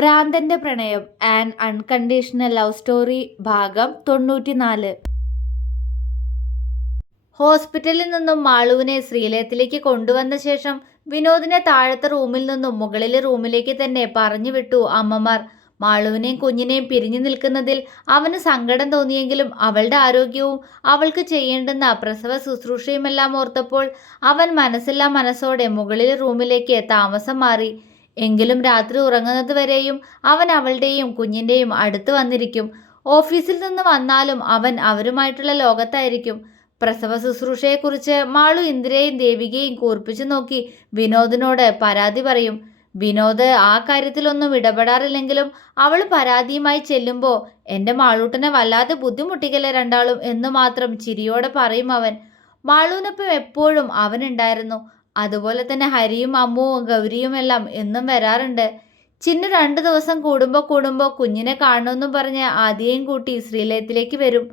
ഭ്രാന്തന്റെ പ്രണയം and unconditional love story ഭാഗം 94. ഹോസ്പിറ്റലിൽ നിന്നും മാളുവിനെ ശ്രീലയത്തിലേക്ക് കൊണ്ടുവന്ന ശേഷം വിനോദിനെ താഴത്തെ റൂമിൽ നിന്നും മുകളിലെ റൂമിലേക്ക് തന്നെ പറഞ്ഞു വിട്ടു അമ്മമാർ. മാളുവിനെയും കുഞ്ഞിനെയും പിരിഞ്ഞു നിൽക്കുന്നതിൽ അവന് സങ്കടം തോന്നിയെങ്കിലും അവളുടെ ആരോഗ്യവും അവൾക്ക് ചെയ്യേണ്ടുന്ന പ്രസവ ശുശ്രൂഷയുമെല്ലാം ഓർത്തപ്പോൾ അവൻ മനസ്സില്ലാ മനസ്സോടെ മുകളിലെ റൂമിലേക്ക് താമസം മാറി. എങ്കിലും രാത്രി ഉറങ്ങുന്നത് വരെയും അവൻ അവളുടെയും കുഞ്ഞിൻ്റെയും അടുത്ത് വന്നിരിക്കും. ഓഫീസിൽ നിന്ന് വന്നാലും അവൻ അവരുമായിട്ടുള്ള ലോകത്തായിരിക്കും. പ്രസവ ശുശ്രൂഷയെക്കുറിച്ച് മാളു ഇന്ദിരയെയും ദേവികയെയും കൂർപ്പിച്ചു നോക്കി വിനോദിനോട് പരാതി പറയും. വിനോദ് ആ കാര്യത്തിലൊന്നും ഇടപെടാറില്ലെങ്കിലും അവൾ പരാതിയുമായി ചെല്ലുമ്പോൾ എൻ്റെ മാളൂട്ടനെ വല്ലാതെ ബുദ്ധിമുട്ടിക്കല്ലേ രണ്ടാളും എന്ന് മാത്രം ചിരിയോടെ പറയും അവൻ. മാളൂനൊപ്പം എപ്പോഴും അവനുണ്ടായിരുന്നു. അതുപോലെ തന്നെ ഹരിയും അമ്മുവും ഗൗരിയുമെല്ലാം എന്നും വരാറുണ്ട്. ചിന്നു 2 ദിവസം കൂടുമ്പോൾ കുഞ്ഞിനെ കാണണമെന്നും പറഞ്ഞ് ആദ്യയും കൂട്ടി ശ്രീലയത്തിലേക്ക് വരും.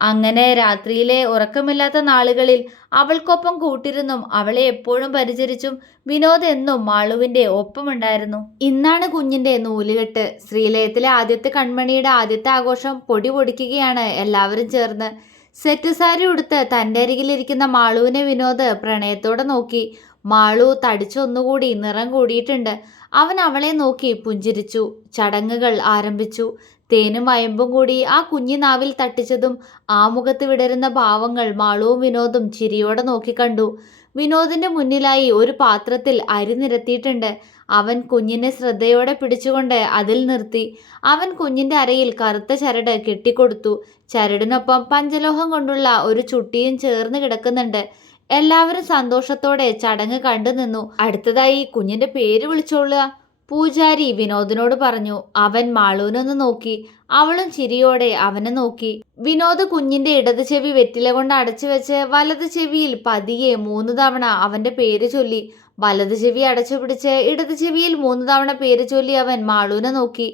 അങ്ങനെ രാത്രിയിലെ ഉറക്കമില്ലാത്ത നാളുകളിൽ അവൾക്കൊപ്പം കൂട്ടിരുന്നും അവളെ എപ്പോഴും പരിചരിച്ചും വിനോദ് എന്നും മാളുവിൻ്റെ ഒപ്പമുണ്ടായിരുന്നു. ഇന്നാണ് കുഞ്ഞിൻ്റെ നൂലുകെട്ട്. ശ്രീലയത്തിലെ ആദ്യത്തെ കൺമണിയുടെ ആദ്യത്തെ ആഘോഷം പൊടി പൊടിക്കുകയാണ് എല്ലാവരും ചേർന്ന്. സെറ്റ് സാരി ഉടുത്ത് തൻ്റെ അരികിലിരിക്കുന്ന മാളുവിനെ വിനോദ് പ്രണയത്തോടെ നോക്കി. മാളു തടിച്ചൊന്നുകൂടി നിറം കൂടിയിട്ടുണ്ട്. അവൻ അവളെ നോക്കി പുഞ്ചിരിച്ചു. ചടങ്ങുകൾ ആരംഭിച്ചു. തേനും വയമ്പും കൂടി ആ കുഞ്ഞി നാവിൽ തട്ടിച്ചതും ആ മുഖത്ത് വിടരുന്ന ഭാവങ്ങൾ മാളുവും വിനോദും ചിരിയോടെ നോക്കിക്കണ്ടു. വിനോദിന്റെ മുന്നിലായി ഒരു പാത്രത്തിൽ അരി നിരത്തിയിട്ടുണ്ട്. അവൻ കുഞ്ഞിനെ ശ്രദ്ധയോടെ പിടിച്ചുകൊണ്ട് അതിൽ നിർത്തി. അവൻ കുഞ്ഞിന്റെ അരയിൽ കറുത്ത ചരട് കെട്ടിക്കൊടുത്തു. ചരടിനൊപ്പം പഞ്ചലോഹം കൊണ്ടുള്ള ഒരു ചുട്ടിയും ചേർന്ന് കിടക്കുന്നുണ്ട്. എല്ലാവരും സന്തോഷത്തോടെ ചടങ്ങ് കണ്ടു നിന്നു. അടുത്തതായി കുഞ്ഞിന്റെ പേര് വിളിച്ചോളുക, പൂജാരി വിനോദിനോട് പറഞ്ഞു. അവൻ മാളൂനൊന്ന് നോക്കി. അവളും ചിരിയോടെ അവനെ നോക്കി. വിനോദ് കുഞ്ഞിന്റെ ഇടത് ചെവി വെറ്റില കൊണ്ട് അടച്ചു വെച്ച് വലത് ചെവിയിൽ പതിയെ 3 തവണ അവന്റെ പേര് ചൊല്ലി. വലത് ചെവി അടച്ചു പിടിച്ച് ഇടത് ചെവിയിൽ 3 തവണ പേര് ചൊല്ലി അവൻ മാളൂനെ നോക്കി.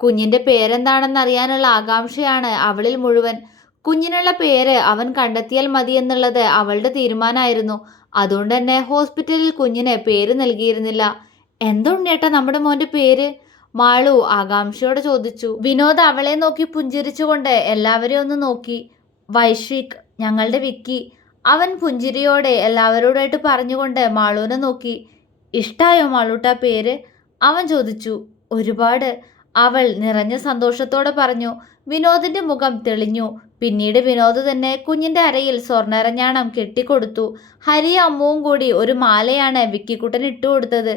കുഞ്ഞിന്റെ പേരെന്താണെന്നറിയാനുള്ള ആകാംക്ഷയാണ് അവളിൽ മുഴുവൻ. കുഞ്ഞിനുള്ള പേര് അവൻ കണ്ടെത്തിയാൽ മതിയെന്നുള്ളത് അവളുടെ തീരുമാനമായിരുന്നു. അതുകൊണ്ട് തന്നെ ഹോസ്പിറ്റലിൽ കുഞ്ഞിന് പേര് നൽകിയിരുന്നില്ല. എന്തുണ്ടേട്ടാ നമ്മുടെ മോന്റെ പേര്? മാളു ആകാംക്ഷയോടെ ചോദിച്ചു. വിനോദ് അവളെ നോക്കി പുഞ്ചിരിച്ചുകൊണ്ട് എല്ലാവരെയും ഒന്ന് നോക്കി. വൈശ്വിക്, ഞങ്ങളുടെ വിക്കി. അവൻ പുഞ്ചിരിയോടെ എല്ലാവരോടായിട്ട് പറഞ്ഞുകൊണ്ട് മാളുവിനെ നോക്കി. ഇഷ്ടായോ മാളൂട്ടാ പേര്? അവൻ ചോദിച്ചു. ഒരുപാട്, അവൾ നിറഞ്ഞ സന്തോഷത്തോടെ പറഞ്ഞു. വിനോദിന്റെ മുഖം തെളിഞ്ഞു. പിന്നീട് വിനോദ് തന്നെ കുഞ്ഞിന്റെ അരയിൽ സ്വർണ്ണരഞ്ഞാണം കെട്ടിക്കൊടുത്തു. ഹരിയും അമ്മുവും കൂടി ഒരു മാലയാണ് വിക്കിക്കുട്ടൻ ഇട്ടുകൊടുത്തത്.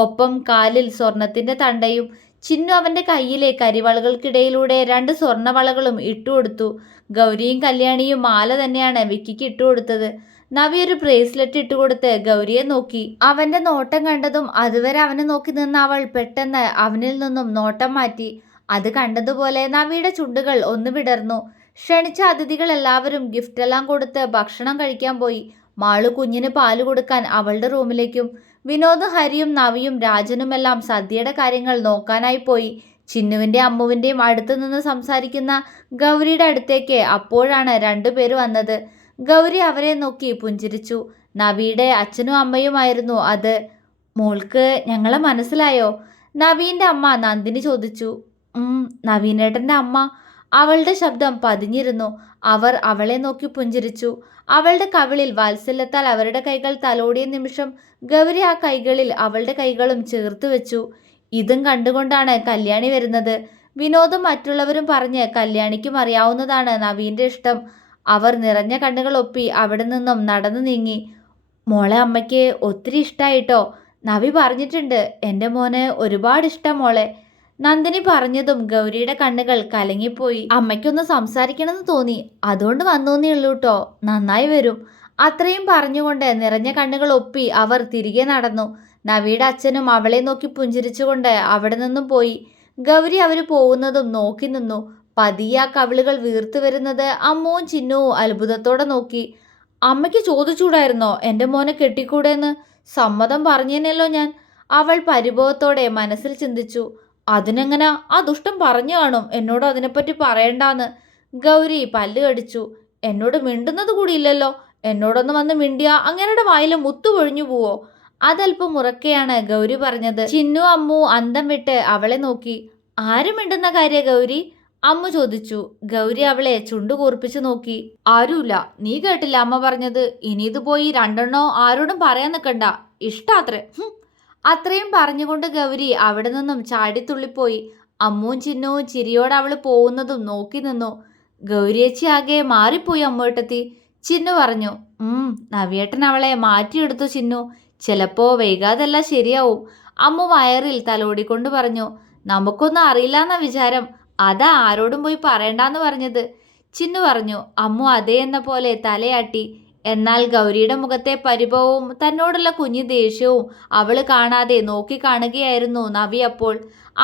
ഒപ്പം കാലിൽ സ്വർണത്തിന്റെ തണ്ടയും. ചിന്നു അവന്റെ കയ്യിലെ കരിവളകൾക്കിടയിലൂടെ 2 സ്വർണ്ണവളകളും ഇട്ടുകൊടുത്തു. ഗൗരിയും കല്യാണിയും മാല തന്നെയാണ് വിക്കിക്ക് ഇട്ടുകൊടുത്തത്. നവി ഒരു ബ്രേസ്ലെറ്റ് ഇട്ടുകൊടുത്ത് ഗൗരിയെ നോക്കി. അവന്റെ നോട്ടം കണ്ടതും അതുവരെ അവനെ നോക്കി നിന്ന അവൾ പെട്ടെന്ന് അവനിൽ നിന്നും നോട്ടം മാറ്റി. അത് കണ്ടതുപോലെ നവിയുടെ ചുണ്ടുകൾ ഒന്ന് വിടർന്നു. ക്ഷണിച്ച അതിഥികൾ എല്ലാവരും ഗിഫ്റ്റെല്ലാം കൊടുത്ത് ഭക്ഷണം കഴിക്കാൻ പോയി. മാളു കുഞ്ഞിന് പാല് കൊടുക്കാൻ അവളുടെ റൂമിലേക്കും. വിനോദ്, ഹരിയും നവിയും രാജനുമെല്ലാം സദ്യയുടെ കാര്യങ്ങൾ നോക്കാനായി പോയി. ചിന്നുവിൻ്റെ അമ്മുവിൻ്റെയും അടുത്തു നിന്ന് സംസാരിക്കുന്ന ഗൗരിയുടെ അടുത്തേക്ക് അപ്പോഴാണ് 2 പേര് വന്നത്. ഗൗരി അവരെ നോക്കി പുഞ്ചിരിച്ചു. നവിയുടെ അച്ഛനും അമ്മയുമായിരുന്നു അത്. മോൾക്ക് ഞങ്ങളെ മനസ്സിലായോ? നവീൻ്റെ അമ്മ നന്ദിനി ചോദിച്ചു. നവീനേട്ടൻ്റെ അമ്മ. അവളുടെ ശബ്ദം പതിഞ്ഞിരുന്നു. അവർ അവളെ നോക്കി പുഞ്ചിരിച്ചു. അവളുടെ കവിളിൽ വാത്സല്യത്താൽ അവരുടെ കൈകൾ തലോടിയ നിമിഷം ഗൗരി ആ കൈകളിൽ അവളുടെ കൈകളും ചേർത്ത് വെച്ചു. ഇതും കണ്ടുകൊണ്ടാണ് കല്യാണി വരുന്നത്. വിനോദും മറ്റുള്ളവരും പറഞ്ഞ് കല്യാണിക്കും അറിയാവുന്നതാണ് നവീൻ്റെ ഇഷ്ടം. അവർ നിറഞ്ഞ കണ്ണുകൾ ഒപ്പി അവിടെ നിന്നും നടന്നു നീങ്ങി. മോളെ അമ്മയ്ക്ക് ഒത്തിരി ഇഷ്ടമായിട്ടോ. നവി പറഞ്ഞിട്ടുണ്ട് എൻ്റെ മോന് ഒരുപാട് ഇഷ്ടം മോളെ. നന്ദിനി പറഞ്ഞതും ഗൗരിയുടെ കണ്ണുകൾ കലങ്ങിപ്പോയി. അമ്മയ്ക്കൊന്ന് സംസാരിക്കണമെന്ന് തോന്നി, അതുകൊണ്ട് വന്നൂന്നേ ഉള്ളൂ കേട്ടോ. നന്നായി വരും. അത്രയും പറഞ്ഞുകൊണ്ട് നിറഞ്ഞ കണ്ണുകൾ ഒപ്പി അവർ തിരികെ നടന്നു. നവിയുടെ അച്ഛനും അവളെ നോക്കി പുഞ്ചിരിച്ചുകൊണ്ട് അവിടെ നിന്നും പോയി. ഗൗരി അവർ പോകുന്നതും നോക്കി നിന്നു. പതിയെ ആ കവിളുകൾ വീർത്തു വരുന്നത് അമ്മുവും ചിന്നുവും അത്ഭുതത്തോടെ നോക്കി. അമ്മയ്ക്ക് ചോദിച്ചൂടായിരുന്നോ എൻ്റെ മോനെ കെട്ടിക്കൂടെന്ന്? സമ്മതം പറഞ്ഞേനല്ലോ ഞാൻ. അവൾ പരിഭവത്തോടെ മനസ്സിൽ ചിന്തിച്ചു. അതിനെങ്ങനെ? ആ ദുഷ്ടം പറഞ്ഞു കാണും എന്നോട് അതിനെപ്പറ്റി പറയണ്ടാന്ന്. ഗൗരി പല്ല് കടിച്ചു. എന്നോട് മിണ്ടുന്നത് കൂടിയില്ലല്ലോ. എന്നോടൊന്ന് വന്ന് മിണ്ടിയാ അങ്ങനെയുടെ വായിൽ മുത്തു പൊഴിഞ്ഞു പോവോ? അതല്പം ഉറക്കെയാണ് ഗൗരി പറഞ്ഞത്. ചിന്നു അമ്മു അന്തം വിട്ട് അവളെ നോക്കി. ആരും മിണ്ടുന്ന കാര്യ ഗൗരി? അമ്മു ചോദിച്ചു. ഗൗരി അവളെ ചുണ്ടു കൂർപ്പിച്ചു നോക്കി. ആരുമില്ല. നീ കേട്ടില്ല അമ്മ പറഞ്ഞത്? ഇനി ഇത് പോയി രണ്ടെണ്ണോ ആരോടും പറയാൻ നിൽക്കണ്ട. ഇഷ്ടാത്രേ. അത്രയും പറഞ്ഞുകൊണ്ട് ഗൗരി അവിടെ നിന്നും ചാടിത്തുള്ളിപ്പോയി. അമ്മുവും ചിന്നുവും ചിരിയോടെ അവള് പോകുന്നതും നോക്കി നിന്നു. ഗൗരിയേച്ചി ആകെ മാറിപ്പോയി അമ്മൂട്ടത്തി. ചിന്നു പറഞ്ഞു. നവിയേട്ടൻ അവളെ മാറ്റിയെടുത്തു ചിന്നു. ചിലപ്പോ വൈകാതെല്ലാം ശരിയാവും. അമ്മു വയറിൽ തലോടിക്കൊണ്ട് പറഞ്ഞു. നമുക്കൊന്നും അറിയില്ലെന്ന വിചാരം. അതാ ആരോടും പോയി പറയണ്ടെന്ന് പറഞ്ഞത്. ചിന്നു പറഞ്ഞു. അമ്മു അതേ എന്ന പോലെ തലയാട്ടി. എന്നാൽ ഗൗരിയുടെ മുഖത്തെ പരിഭവവും തന്നോടുള്ള കുഞ്ഞു ദേഷ്യവും അവള് കാണാതെ നോക്കി കാണുകയായിരുന്നു നവി. അപ്പോൾ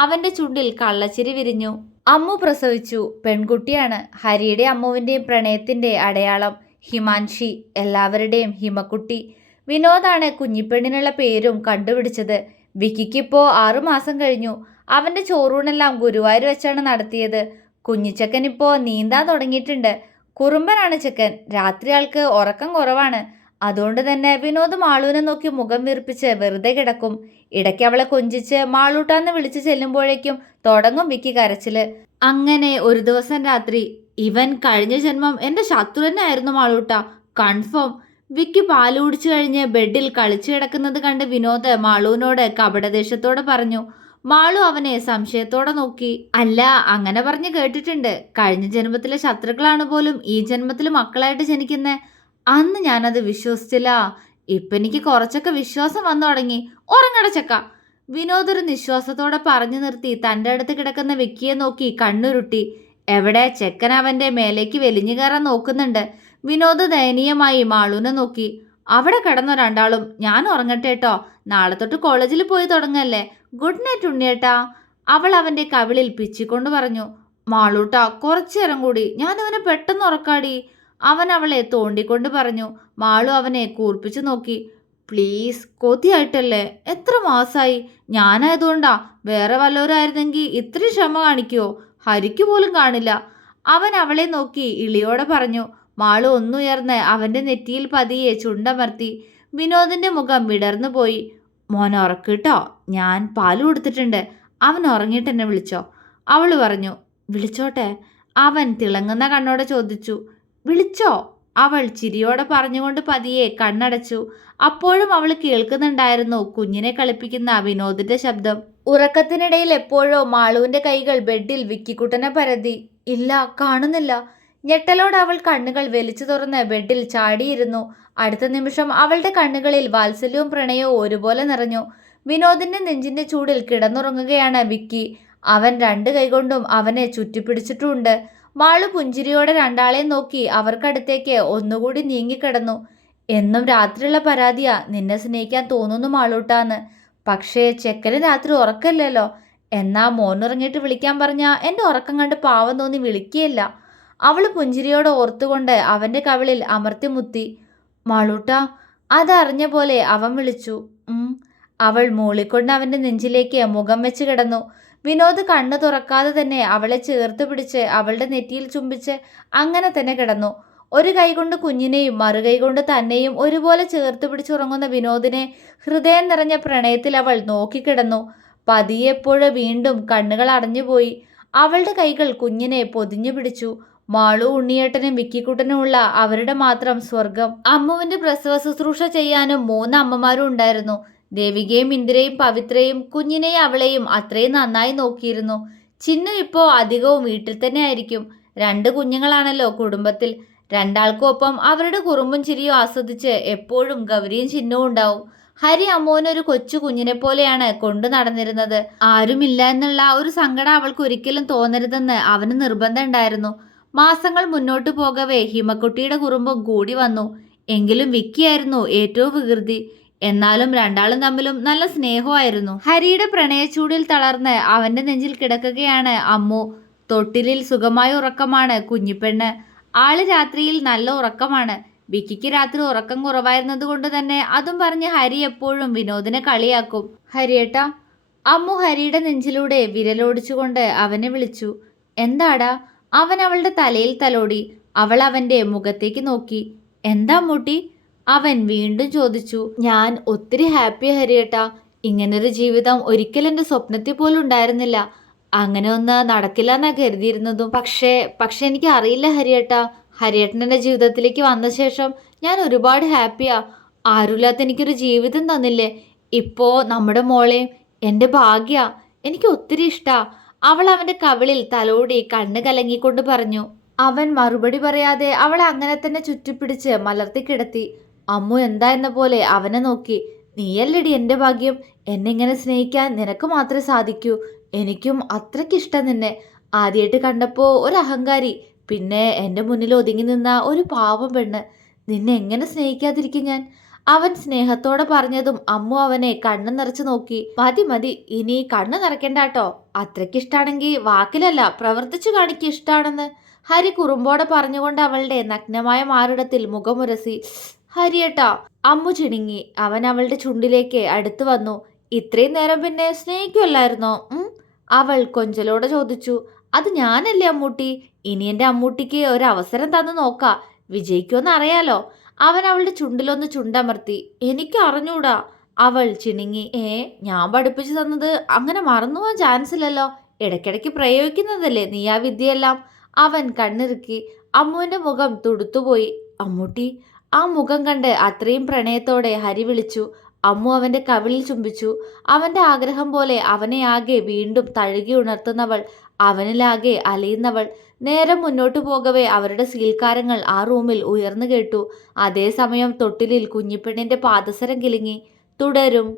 അവന്റെ ചുണ്ടിൽ കള്ളച്ചിരി വിരിഞ്ഞു. അമ്മു പ്രസവിച്ചു. പെൺകുട്ടിയാണ്. ഹരിയുടെ അമ്മുവിൻ്റെയും പ്രണയത്തിന്റെ അടയാളം. ഹിമാൻഷി, എല്ലാവരുടെയും ഹിമക്കുട്ടി. വിനോദാണ് കുഞ്ഞിപ്പെണ്ണിനുള്ള പേരും കണ്ടുപിടിച്ചത്. വിക്കിക്കിപ്പോ 6 മാസം കഴിഞ്ഞു. അവന്റെ ചോറൂണെല്ലാം ഗുരുവായൂർ വെച്ചാണ് നടത്തിയത്. കുഞ്ഞിച്ചക്കൻ ഇപ്പോൾ നീന്താൻ തുടങ്ങിയിട്ടുണ്ട്. കുറുമ്പനാണ് ചെക്കൻ. രാത്രി ആൾക്ക് ഉറക്കം കുറവാണ്. അതുകൊണ്ട് തന്നെ വിനോദ് മാളൂനെ നോക്കി മുഖം വീർപ്പിച്ച് വെറുതെ കിടക്കും. ഇടയ്ക്ക് അവളെ കൊഞ്ചിച്ച് മാളൂട്ടാന്ന് വിളിച്ചു ചെല്ലുമ്പോഴേക്കും തുടങ്ങും വിക്കി കരച്ചില്. അങ്ങനെ ഒരു ദിവസം രാത്രി, ഇവൻ കഴിഞ്ഞ ജന്മം എന്റെ ശത്രു തന്നെ ആയിരുന്നു മാളൂട്ട, കൺഫേം. വിക്കി പാല് കുടിച്ചു കഴിഞ്ഞ് ബെഡിൽ കളിച്ചു കിടക്കുന്നത് കണ്ട് വിനോദ് മാളൂവിനോട് കപടദേഷ്യത്തോടെ പറഞ്ഞു. മാളു അവനെ സംശയത്തോടെ നോക്കി. അല്ല, അങ്ങനെ പറഞ്ഞ് കേട്ടിട്ടുണ്ട്. കഴിഞ്ഞ ജന്മത്തിലെ ശത്രുക്കളാണ് പോലും ഈ ജന്മത്തിൽ മക്കളായിട്ട് ജനിക്കുന്നേ. അന്ന് ഞാനത് വിശ്വസിച്ചില്ല. ഇപ്പൊ എനിക്ക് കുറച്ചൊക്കെ വിശ്വാസം വന്നു തുടങ്ങി. ഉറങ്ങട ചക്ക. വിനോദ് ഒരു നിശ്വാസത്തോടെ പറഞ്ഞു നിർത്തി തൻ്റെ അടുത്ത് കിടക്കുന്ന വിക്കിയെ നോക്കി കണ്ണുരുട്ടി. എവിടെ? ചെക്കൻ അവന്റെ മേലേക്ക് വലിഞ്ഞു കയറാൻ നോക്കുന്നുണ്ട്. വിനോദ് ദയനീയമായി മാളൂനെ നോക്കി. അവിടെ കിടന്നോ രണ്ടാളും. ഞാൻ ഉറങ്ങട്ടെ കേട്ടോ. നാളെ തൊട്ട് കോളേജിൽ പോയി തുടങ്ങല്ലേ. ഗുഡ് നൈറ്റ് ഉണ്ണിയേട്ടാ. അവൾ അവന്റെ കവിളിൽ പിച്ചിക്കൊണ്ട് പറഞ്ഞു. മാളൂട്ടാ, കുറച്ചു നേരം കൂടി, ഞാൻ അവനെ പെട്ടെന്ന് ഉറക്കാടി. അവൻ അവളെ തോണ്ടിക്കൊണ്ട് പറഞ്ഞു. മാളു അവനെ കൂർപ്പിച്ചു നോക്കി. പ്ലീസ്, കൊതിയായിട്ടല്ലേ? എത്ര മാസായി. ഞാനായതുകൊണ്ടാ. വേറെ വല്ലവരായിരുന്നെങ്കിൽ ഇത്രയും ക്ഷമ കാണിക്കുവോ? ഹരിക്ക് പോലും കാണില്ല. അവൻ അവളെ നോക്കി ഇളിയോടെ പറഞ്ഞു. മാളു ഒന്നുയർന്ന് അവന്റെ നെറ്റിയിൽ പതിയെ ചുണ്ടമർത്തി. വിനോദിന്റെ മുഖം വിടർന്നു പോയി. മോനെ ഉറക്കിട്ടോ, ഞാൻ പാല് കൊടുത്തിട്ടുണ്ട്. അവൻ ഉറങ്ങിയിട്ട് എന്നെ വിളിച്ചോ? അവൾ പറഞ്ഞു. വിളിച്ചോട്ടെ? അവൻ തിളങ്ങുന്ന കണ്ണോടെ ചോദിച്ചു. വിളിച്ചോ? അവൾ ചിരിയോടെ പറഞ്ഞുകൊണ്ട് പതിയെ കണ്ണടച്ചു. അപ്പോഴും അവൾ കേൾക്കുന്നുണ്ടായിരുന്നു കുഞ്ഞിനെ കളിപ്പിക്കുന്ന വിനോദിന്റെ ശബ്ദം. ഉറക്കത്തിനിടയിൽ എപ്പോഴോ മാളുവിന്റെ കൈകൾ ബെഡിൽ വിക്കിക്കുട്ടനെ പരതി. ഇല്ല, കാണുന്നില്ല. ഞെട്ടലോടെ അവൾ കണ്ണുകൾ വലിച്ചു തുറന്ന് ബെഡിൽ ചാടിയിരുന്നു. അടുത്ത നിമിഷം അവളുടെ കണ്ണുകളിൽ വാത്സല്യവും പ്രണയവും ഒരുപോലെ നിറഞ്ഞു. വിനോദിന്റെ നെഞ്ചിന്റെ ചൂടിൽ കിടന്നുറങ്ങുകയാണ് വിക്കി. അവൻ 2 കൈകൊണ്ടും അവനെ ചുറ്റിപ്പിടിച്ചിട്ടുണ്ട്. മാളു പുഞ്ചിരിയോടെ രണ്ടാളെയും നോക്കി അവർക്കടുത്തേക്ക് ഒന്നുകൂടി നീങ്ങിക്കിടന്നു. എന്നും രാത്രിയുള്ള പരാതിയാ നിന്നെ സ്നേഹിക്കാൻ തോന്നുന്നു മാളൂട്ടാന്ന്. പക്ഷേ ചെക്കന് രാത്രി ഉറക്കല്ലല്ലോ. എന്നാ മോനുറങ്ങിയിട്ട് വിളിക്കാൻ പറഞ്ഞാൽ എൻ്റെ ഉറക്കം കണ്ട് പാവം തോന്നി വിളിക്കുകയില്ല. അവൾ പുഞ്ചിരിയോടെ ഓർത്തുകൊണ്ട് അവൻ്റെ കവിളിൽ അമർത്തി മുത്തി. മാളൂട്ട. അതറിഞ്ഞ പോലെ അവൻ വിളിച്ചു. അവൾ മൂളിക്കൊണ്ട് അവൻ്റെ നെഞ്ചിലേക്ക് മുഖം വെച്ച് കിടന്നു. വിനോദ് കണ്ണു തുറക്കാതെ തന്നെ അവളെ ചേർത്ത് പിടിച്ച് അവളുടെ നെറ്റിയിൽ ചുംബിച്ച് അങ്ങനെ തന്നെ കിടന്നു. ഒരു കൈകൊണ്ട് കുഞ്ഞിനെയും മറുകൈ കൊണ്ട് തന്നെയും ഒരുപോലെ ചേർത്ത് പിടിച്ചുറങ്ങുന്ന വിനോദിനെ ഹൃദയം നിറഞ്ഞ പ്രണയത്തിൽ അവൾ നോക്കിക്കിടന്നു. പതിയെപ്പോഴോ വീണ്ടും കണ്ണുകൾ അടഞ്ഞുപോയി. അവളുടെ കൈകൾ കുഞ്ഞിനെ പൊതിഞ്ഞു പിടിച്ചു. മാളു ഉണ്ണിയേട്ടനും വിക്കിക്കുട്ടനുമുള്ള അവരുടെ മാത്രം സ്വർഗം. അമ്മുവിന്റെ പ്രസവ ശുശ്രൂഷ ചെയ്യാനും 3 അമ്മമാരും ഉണ്ടായിരുന്നു. ദേവികയും ഇന്ദിരയും പവിത്രയും കുഞ്ഞിനെയും അവളെയും അത്രയും നന്നായി നോക്കിയിരുന്നു. ചിന്നു ഇപ്പോൾ അധികവും വീട്ടിൽ തന്നെ ആയിരിക്കും. 2 കുഞ്ഞുങ്ങളാണല്ലോ കുടുംബത്തിൽ. രണ്ടാൾക്കൊപ്പം അവരുടെ കുറുമ്പും ചിരിയും ആസ്വദിച്ച് എപ്പോഴും ഗൗരിയും ചിന്നുവും ഉണ്ടാവും. ഹരി അമ്മുവിനൊരു കൊച്ചു കുഞ്ഞിനെ പോലെയാണ് കൊണ്ടു നടന്നിരുന്നത്. ആരുമില്ല എന്നുള്ള ഒരു സങ്കടം അവൾക്ക് ഒരിക്കലും തോന്നരുതെന്ന് അവന് നിർബന്ധം ഉണ്ടായിരുന്നു. മാസങ്ങൾ മുന്നോട്ടു പോകവേ ഹിമക്കുട്ടിയുടെ കുറുമ്പും കൂടി വന്നു. എങ്കിലും വിക്കിയായിരുന്നു ഏറ്റവും വികൃതി. എന്നാലും രണ്ടാളും തമ്മിലും നല്ല സ്നേഹമായിരുന്നു. ഹരിയുടെ പ്രണയച്ചൂടിൽ തളർന്ന് അവന്റെ നെഞ്ചിൽ കിടക്കുകയാണ് അമ്മു. തൊട്ടിലിൽ സുഖമായ ഉറക്കമാണ് കുഞ്ഞിപ്പെണ്ണ്. ആള് രാത്രിയിൽ നല്ല ഉറക്കമാണ്. വിക്കിക്ക് രാത്രി ഉറക്കം കുറവായിരുന്നത് കൊണ്ട് തന്നെ അതും പറഞ്ഞ് ഹരി എപ്പോഴും വിനോദിനെ കളിയാക്കും. ഹരിയേട്ടാ. അമ്മു ഹരിയുടെ നെഞ്ചിലൂടെ വിരലോടിച്ചുകൊണ്ട് അവനെ വിളിച്ചു. എന്താടാ? അവൻ അവളുടെ തലയിൽ തലോടി. അവൾ അവന്റെ മുഖത്തേക്ക് നോക്കി. എന്താ അമ്മൂട്ടി? അവൻ വീണ്ടും ചോദിച്ചു. ഞാൻ ഒത്തിരി ഹാപ്പിയാ ഹരിയേട്ടാ. ഇങ്ങനൊരു ജീവിതം ഒരിക്കലും എൻ്റെ സ്വപ്നത്തിൽ പോലും ഉണ്ടായിരുന്നില്ല. അങ്ങനെ ഒന്ന് നടക്കില്ല എന്നാ കരുതിയിരുന്നതും. പക്ഷേ എനിക്ക് അറിയില്ല ഹരിയേട്ടാ. ഹരിയേട്ടൻ എൻ്റെ ജീവിതത്തിലേക്ക് വന്ന ശേഷം ഞാൻ ഒരുപാട് ഹാപ്പിയാ. ആരുമില്ലാത്ത എനിക്കൊരു ജീവിതം തന്നില്ലേ. ഇപ്പോ നമ്മുടെ മോളെയും എൻ്റെ ഭാഗ്യ. എനിക്ക് ഒത്തിരി ഇഷ്ടാ. അവൾ അവൻ്റെ കവിളിൽ തലോടി കണ്ണ് കലങ്ങിക്കൊണ്ട് പറഞ്ഞു. അവൻ മറുപടി പറയാതെ അവളെ അങ്ങനെ തന്നെ ചുറ്റിപ്പിടിച്ച് മലർത്തി കിടത്തി. അമ്മു എന്താ എന്ന പോലെ അവനെ നോക്കി. നീയല്ലടി എൻ്റെ ഭാഗ്യം. എന്നെ ഇങ്ങനെ സ്നേഹിക്കാൻ നിനക്ക് മാത്രമേ സാധിക്കൂ. എനിക്കും അത്രയ്ക്കിഷ്ടം നിന്നെ. ആദ്യമായിട്ട് കണ്ടപ്പോൾ ഒരു അഹങ്കാരി, പിന്നെ എൻ്റെ മുന്നിൽ ഒതുങ്ങി നിന്ന ഒരു പാവം പെണ്ണ്. നിന്നെ എങ്ങനെ സ്നേഹിക്കാതിരിക്കും ഞാൻ? അവൻ സ്നേഹത്തോടെ പറഞ്ഞതും അമ്മു അവനെ കണ്ണു നിറച്ച് നോക്കി. മതി മതി, ഇനി കണ്ണു നിറയ്ക്കണ്ടാട്ടോ. അത്രയ്ക്കിഷ്ടാണെങ്കിൽ വാക്കിലല്ല പ്രവർത്തിച്ചു കാണിക്കുക ഇഷ്ടാണെന്ന് ഹരി കുറുമ്പോടെ പറഞ്ഞുകൊണ്ട് അവളുടെ നഗ്നമായ മാറിടത്തിൽ മുഖമുരസി. ഹരിയേട്ടാ. അമ്മു ചിണുങ്ങി. അവൻ അവളുടെ ചുണ്ടിലേക്ക് അടുത്തു വന്നു. ഇത്രയും നേരം പിന്നെ സ്നേഹിക്കുമല്ലായിരുന്നോ? അവൾ കൊഞ്ചലോടെ ചോദിച്ചു. അത് ഞാനല്ലേ അമ്മൂട്ടി. ഇനി എൻ്റെ അമ്മൂട്ടിക്ക് ഒരവസരം തന്നു നോക്കാം. വിജയിക്കുമെന്ന് അറിയാലോ. അവൻ അവളുടെ ചുണ്ടിലൊന്ന് ചുണ്ടമർത്തി. എനിക്ക് അറിഞ്ഞൂടാ. അവൾ ചിണുങ്ങി. ഞാൻ പഠിപ്പിച്ചു തന്നത് അങ്ങനെ മറന്നു പോകാൻ ചാൻസ് ഇല്ലല്ലോ. ഇടയ്ക്കിടയ്ക്ക് പ്രയോഗിക്കുന്നതല്ലേ നീ ആ വിദ്യയെല്ലാം. അവൻ കണ്ണിറുക്കി. അമ്മുവിൻ്റെ മുഖം തുടുത്തുപോയി. അമ്മൂട്ടി. ആ മുഖം കണ്ട് അത്രയും പ്രണയത്തോടെ ഹരി വിളിച്ചു. അമ്മു അവൻ്റെ കവിളിൽ ചുംബിച്ചു. അവൻ്റെ ആഗ്രഹം പോലെ അവനെ ആകെ വീണ്ടും തഴുകി ഉണർത്തുന്നവൾ, അവനിലാകെ അലയുന്നവൾ. നേരം മുന്നോട്ടു പോകവേ അവരുടെ സീൽക്കാരങ്ങൾ ആ റൂമിൽ ഉയർന്നു കേട്ടു. അതേസമയം തൊട്ടിലിൽ കുഞ്ഞിപ്പെണ്ണിൻ്റെ പാദസരം കിലുങ്ങി. തുടരും.